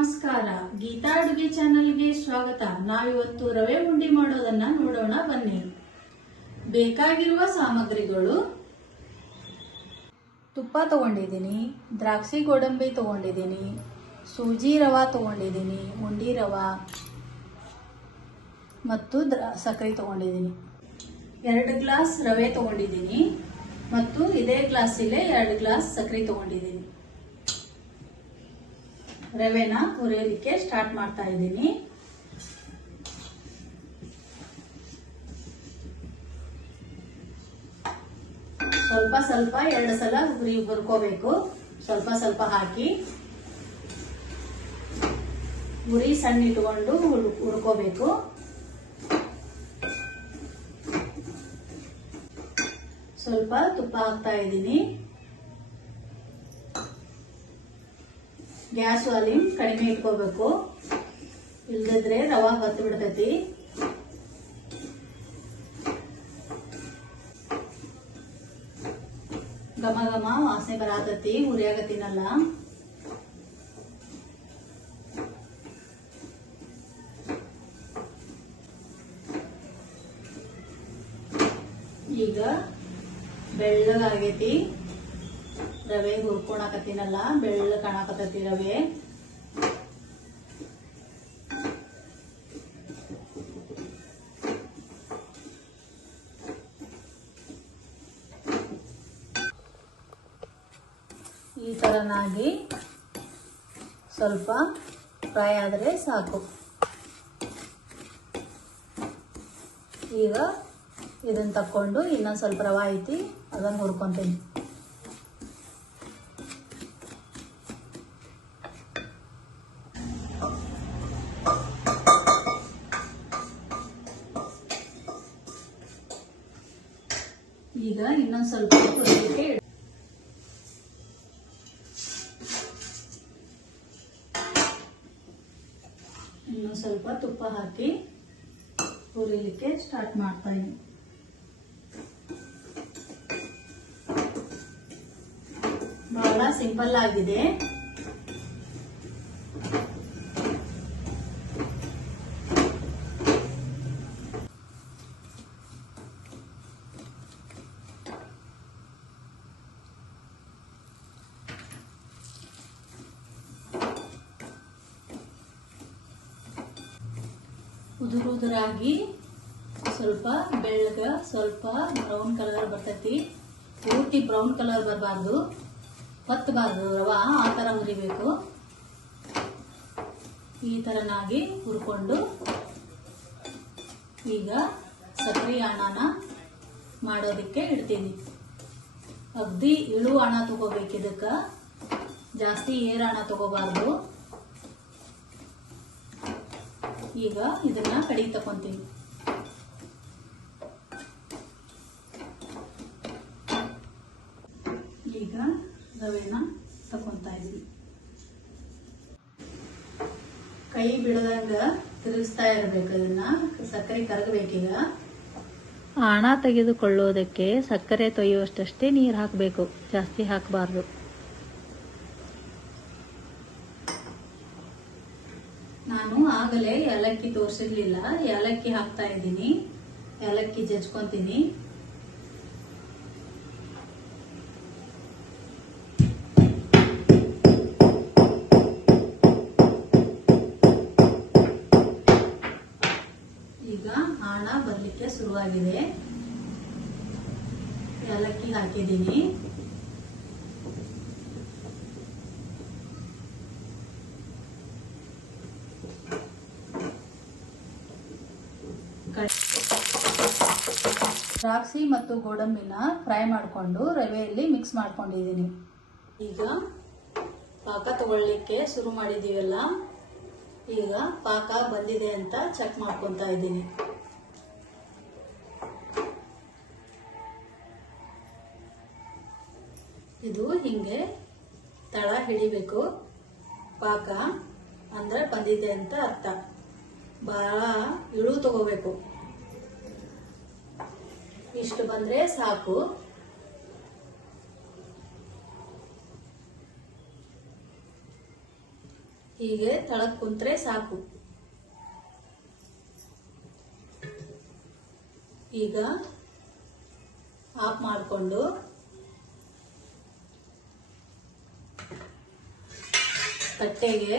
ನಮಸ್ಕಾರ, ಗೀತಾ ಅಡುಗೆ ಚಾನೆಲ್ಗೆ ಸ್ವಾಗತ. ನಾವಿವತ್ತು ರವೆ ಉಂಡೆ ಮಾಡೋದನ್ನ ನೋಡೋಣ ಬನ್ನಿ. ಬೇಕಾಗಿರುವ ಸಾಮಗ್ರಿಗಳು: ತುಪ್ಪ ತಗೊಂಡಿದ್ದೀನಿ, ದ್ರಾಕ್ಷಿ ಗೋಡಂಬಿ ತಗೊಂಡಿದ್ದೀನಿ, ಸೂಜಿ ರವಾ ತಗೊಂಡಿದ್ದೀನಿ, ಉಂಡಿ ರವಾ ಮತ್ತು ಸಕ್ಕರೆ ತಗೊಂಡಿದ್ದೀನಿ. 2 ಗ್ಲಾಸ್ ರವೆ ತಗೊಂಡಿದ್ದೀನಿ ಮತ್ತು ಇದೇ ಗ್ಲಾಸಲ್ಲೇ 2 ಗ್ಲಾಸ್ ಸಕ್ಕರೆ ತಗೊಂಡಿದ್ದೀನಿ. ರವೆನ ಹುರಿಯಲಿಕ್ಕೆ ಸ್ಟಾರ್ಟ್ ಮಾಡ್ತಾ ಇದ್ದೀನಿ. ಸ್ವಲ್ಪ ಸ್ವಲ್ಪ 2 ಸಲ ಹುರ್ಕೋಬೇಕು. ಸ್ವಲ್ಪ ಸ್ವಲ್ಪ ಹಾಕಿ ಉರಿ ಸಣ್ಣ ಇಟ್ಕೊಂಡು ಹುರ್ಕೋಬೇಕು. ಸ್ವಲ್ಪ ತುಪ್ಪ ಹಾಕ್ತಾ ಇದ್ದೀನಿ. ಗ್ಯಾಸ್ ವಾಲ್ಯೂಮ್ ಕಡಿಮೆ ಇಟ್ಕೋಬೇಕು, ಇಲ್ದಿದ್ರೆ ರವಾ ಹೊತ್ತು ಬಿಡ್ತೈತಿ. ಘಮ ಘಮ ವಾಸನೆ ಬರಾತತಿ, ಹುರಿಯಾಗತ್ತಿನಲ್ಲ. ಈಗ ಬೆಳ್ಳಗಾಗೈತಿ ರವೆ, ಹುರ್ಕೊಳಕತ್ತೀನಲ್ಲ, ಬೆಳ್ಳ ಕಾಣಕತ್ತೈತಿ ರವೆ. ಈ ತರನಾಗಿ ಸ್ವಲ್ಪ ಫ್ರೈ ಆದರೆ ಸಾಕು. ಈಗ ಇದನ್ನ ತಕ್ಕೊಂಡು ಇನ್ನೊಂದು ಸ್ವಲ್ಪ ರವೆ ಐತಿ, ಅದನ್ನು ಹುರ್ಕೊಂತೀನಿ. ಈಗ ಇನ್ನೊಂದು ಸ್ವಲ್ಪ ಹುರಿಲಿಕ್ಕೆ ಇನ್ನೊಂದು ಸ್ವಲ್ಪ ತುಪ್ಪ ಹಾಕಿ ಹುರಿಲಿಕ್ಕೆ ಸ್ಟಾರ್ಟ್ ಮಾಡ್ತಾ ಇದ್ದೀನಿ. ಬಹಳ ಸಿಂಪಲ್ ಆಗಿದೆ. ಉದುರಾಗಿ ಸ್ವಲ್ಪ ಬೆಳ್ಳಗ, ಸ್ವಲ್ಪ ಬ್ರೌನ್ ಕಲರ್ ಬರ್ತೈತಿ. ಪೂರ್ತಿ ಬ್ರೌನ್ ಕಲರ್ ಬರಬಾರ್ದು, ಹೊತ್ತಬಾರ್ದು ರವಾ, ಆ ಥರ ಹುರಿಬೇಕು. ಈ ಥರನಾಗಿ ಹುರ್ಕೊಂಡು ಈಗ ಸಕ್ಕರೆ ಹಣ್ಣನ ಮಾಡೋದಕ್ಕೆ ಇಡ್ತೀನಿ. ಅಗ್ದಿ ಇಳು ಹಣ ತಗೋಬೇಕು, ಇದಕ್ಕೆ ಜಾಸ್ತಿ ಏರ್ ಹಣ ತಗೋಬಾರ್ದು. ಈಗ ಇದನ್ನ ಕಡಿಗೆ ತಕೊಂತೀನಿ. ಈಗ ರವೆನ ತಕೊಂತಾ ಇದೀನಿ. ಕೈ ಬಿಡದಂಗ ತಿರುಗಿಸ್ತಾ ಇರಬೇಕು. ಇದನ್ನ ಸಕ್ಕರೆ ಕರಗಬೇಕೀಗ. ಆಣ ತೆಗೆದುಕೊಳ್ಳೋದಕ್ಕೆ ಸಕ್ಕರೆ ತೊಯ್ಯುವಷ್ಟಷ್ಟೇ ನೀರು ಹಾಕಬೇಕು, ಜಾಸ್ತಿ ಹಾಕಬಾರ್ದು. ನಾನು ಆಗಲೇ ಏಲಕ್ಕಿ ತೋರಿಸಿರ್ಲಿಲ್ಲ, ಏಲಕ್ಕಿ ಹಾಕ್ತಾ ಇದ್ದೀನಿ. ಏಲಕ್ಕಿ ಜಜ್ಕೊಂತೀನಿ. ಈಗ ಆಣ ಬರ್ಲಿಕ್ಕೆ ಶುರುವಾಗಿದೆ. ಏಲಕ್ಕಿ ಹಾಕಿದ್ದೀನಿ. ದ್ರಾಕ್ಷಿ ಮತ್ತು ಗೋಡಂಬಿನ ಫ್ರೈ ಮಾಡಿಕೊಂಡು ರವೆಯಲ್ಲಿ ಮಿಕ್ಸ್ ಮಾಡ್ಕೊಂಡಿದ್ದೀನಿ. ಈಗ ಪಾಕ ತಗೊಳ್ಳಿಕ್ಕೆ ಶುರು ಮಾಡಿದ್ದೀವಲ್ಲ, ಈಗ ಪಾಕ ಬಂದಿದೆ ಅಂತ ಚೆಕ್ ಮಾಡ್ಕೊತಾ ಇದ್ದೀನಿ. ಇದು ಹಿಂಗೆ ತಳ ಹಿಡಿಬೇಕು. ಪಾಕ ಅಂದ್ರೆ ಬಂದಿದೆ ಅಂತ ಅರ್ಥ. ಬಹಳ ಇಳು ತಗೋಬೇಕು. ಇಷ್ಟು ಬಂದ್ರೆ ಸಾಕು. ಹೀಗೆ ತಳಕ್ ಕುಂತ್ರೆ ಸಾಕು. ಈಗ ಆಫ್ ಮಾಡಿಕೊಂಡು ತಟ್ಟೆಗೆ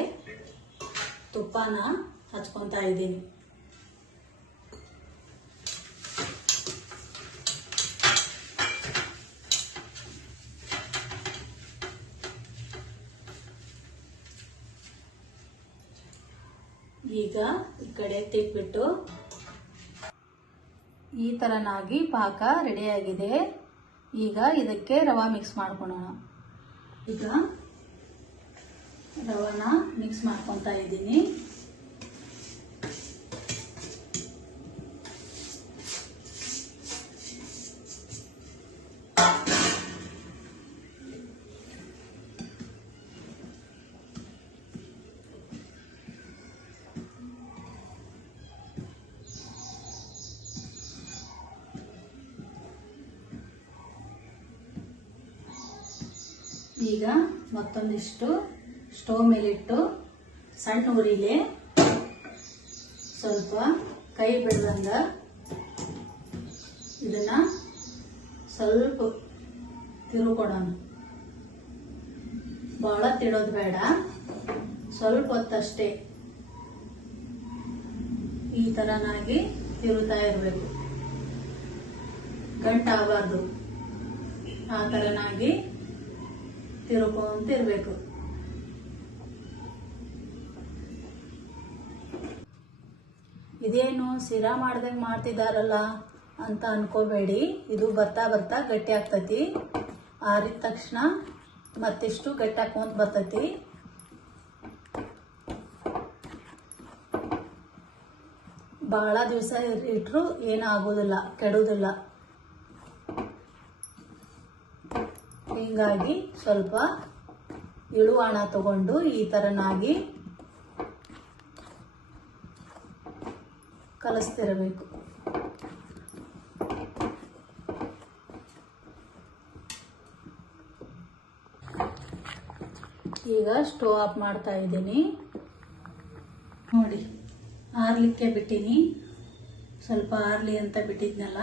ತುಪ್ಪನ ಹಚ್ಕೊತಾ ಇದ್ದೀನಿ. ಈಗ ಈ ಕಡೆ ತಿಕ್ಬಿಟ್ಟು ಈ ತರನಾಗಿ ಪಾಕ ರೆಡಿಯಾಗಿದೆ. ಈಗ ಇದಕ್ಕೆ ರವಾ ಮಿಕ್ಸ್ ಮಾಡ್ಕೊಳ್ಳೋಣ. ಈಗ ರವಾನ ಮಿಕ್ಸ್ ಮಾಡ್ಕೊತಾ ಇದ್ದೀನಿ. ಈಗ ಮತ್ತೊಂದಿಷ್ಟು ಸ್ಟವ್ ಮೇಲಿಟ್ಟು ಸಣ್ಣ ಉರಿಲೆ ಸ್ವಲ್ಪ ಕೈ ಬಿಡ್ದಂಗ ಇದನ್ನ ಸ್ವಲ್ಪ ತಿರುಕೊಡೋಣ. ಬಹಳ ತಿಡೋದು ಬೇಡ, ಸ್ವಲ್ಪ ಹೊತ್ತಷ್ಟೇ ಈ ತರನಾಗಿ ತಿರುತ್ತಾ ಇರಬೇಕು. ಗಂಟಾಗಬಾರ್ದು, ಆ ತರನಾಗಿ ತಿರುಕೊಂತ ಇರಬೇಕು. ಇದೇನು ಸಿರಾ ಮಾಡ್ದಂಗೆ ಮಾಡ್ತಿದಾರಲ್ಲ ಅಂತ ಅನ್ಕೋಬೇಡಿ. ಇದು ಬರ್ತಾ ಬರ್ತಾ ಗಟ್ಟಿ ಆಗ್ತತಿ. ಆರಿದ ತಕ್ಷಣ ಮತ್ತಿಷ್ಟು ಗಟ್ಟಿ ಹಾಕೊಂತ ಬರ್ತತಿ. ಬಹಳ ದಿವಸ ಇಟ್ಟರು ಏನಾಗೋದಿಲ್ಲ, ಕೆಡೋದಿಲ್ಲ. ಹಿಂಗಾಗಿ ಸ್ವಲ್ಪ ಇಳುವಾಣ ತಗೊಂಡು ಈ ತರನಾಗಿ ಕಲಿಸ್ತಿರಬೇಕು. ಈಗ ಸ್ಟವ್ ಆಫ್ ಮಾಡ್ತಾ ಇದ್ದೀನಿ. ನೋಡಿ, ಆರ್ಲಿಕ್ಕೆ ಬಿಟ್ಟಿನಿ. ಸ್ವಲ್ಪ ಆರ್ಲಿ ಅಂತ ಬಿಟ್ಟಿದ್ನಲ್ಲ,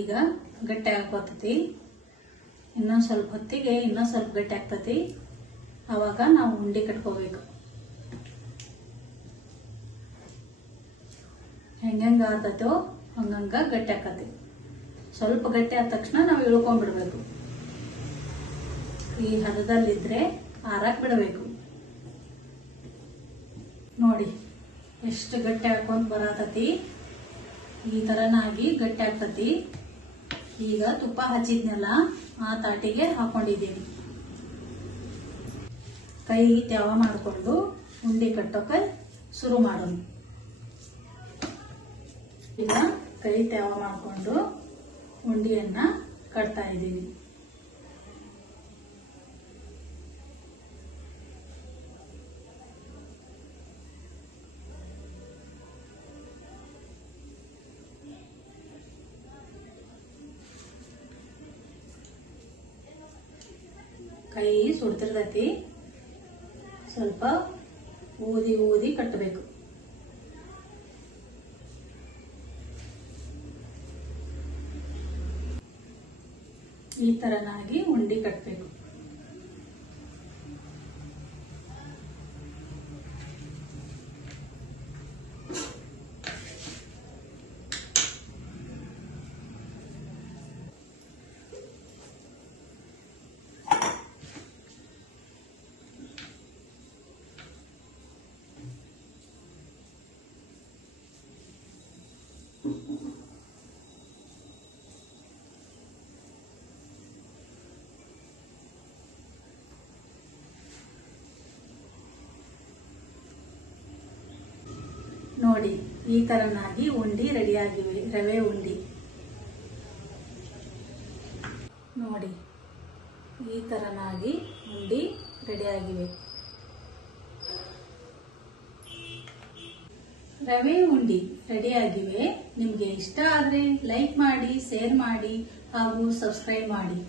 ಈಗ ಗಟ್ಟಿ ಹಾಕೋತತಿ. ಇನ್ನೊಂದು ಸ್ವಲ್ಪ ಹೊತ್ತಿಗೆ ಇನ್ನೊಂದು ಸ್ವಲ್ಪ ಗಟ್ಟಿ ಆಗ್ತತಿ. ಆವಾಗ ನಾವು ಉಂಡೆ ಕಟ್ಕೋಬೇಕು. ಹೆಂಗ ಆಗ್ತತೋ ಹಂಗಂಗ ಗಟ್ಟಿ ಆಕತಿ. ಸ್ವಲ್ಪ ಗಟ್ಟಿ ಆದ ತಕ್ಷಣ ನಾವು ಇಳ್ಕೊಂಡ್ಬಿಡ್ಬೇಕು. ಈ ಹದದಲ್ಲಿದ್ರೆ ಆರಾಕ್ ಬಿಡಬೇಕು. ನೋಡಿ ಎಷ್ಟು ಗಟ್ಟಿ ಹಾಕೊಂಡ್ ಬರತತಿ. ಈ ತರನಾಗಿ ಗಟ್ಟಿ ಆಗ್ತತಿ. ಈಗ ತುಪ್ಪ ಹಚ್ಚಿದ್ನೆಲ್ಲ ಆ ತಾಟಿಗೆ ಹಾಕೊಂಡಿದ್ದೀನಿ. ಕೈ ತ್ಯಾವ ಮಾಡಿಕೊಂಡು ಉಂಡೆ ಕಟ್ಟೋಕೆ ಶುರು ಮಾಡೋಣ. ಈಗ ಕೈ ತ್ಯಾವ ಮಾಡಿಕೊಂಡು ಉಂಡೆಯನ್ನ ಕಟ್ತಾ ಇದ್ದೀವಿ. ಕೈ ಸುಡ್ತಿರ್ತೈತಿ, ಸ್ವಲ್ಪ ಊದಿ ಊದಿ ಕಟ್ಟಬೇಕು. ಈ ತರನಾಗಿ ಉಂಡೆ ಕಟ್ಟಬೇಕು. ನೋಡಿ, ಈ ತರನಾಗಿ ಉಂಡಿ ರೆಡಿಯಾಗಿವೆ. ರವೆ ಉಂಡಿ ನೋಡಿ, ಈ ತರನಾಗಿ ಉಂಡಿ ರೆಡಿಯಾಗಿವೆ. ರವೆ ಉಂಡಿ ರೆಡಿಯಾಗಿವೆ. ನಿಮಗೆ ಇಷ್ಟ ಆದರೆ ಲೈಕ್ ಮಾಡಿ, ಶೇರ್ ಮಾಡಿ ಹಾಗೂ ಸಬ್ಸ್ಕ್ರೈಬ್ ಮಾಡಿ.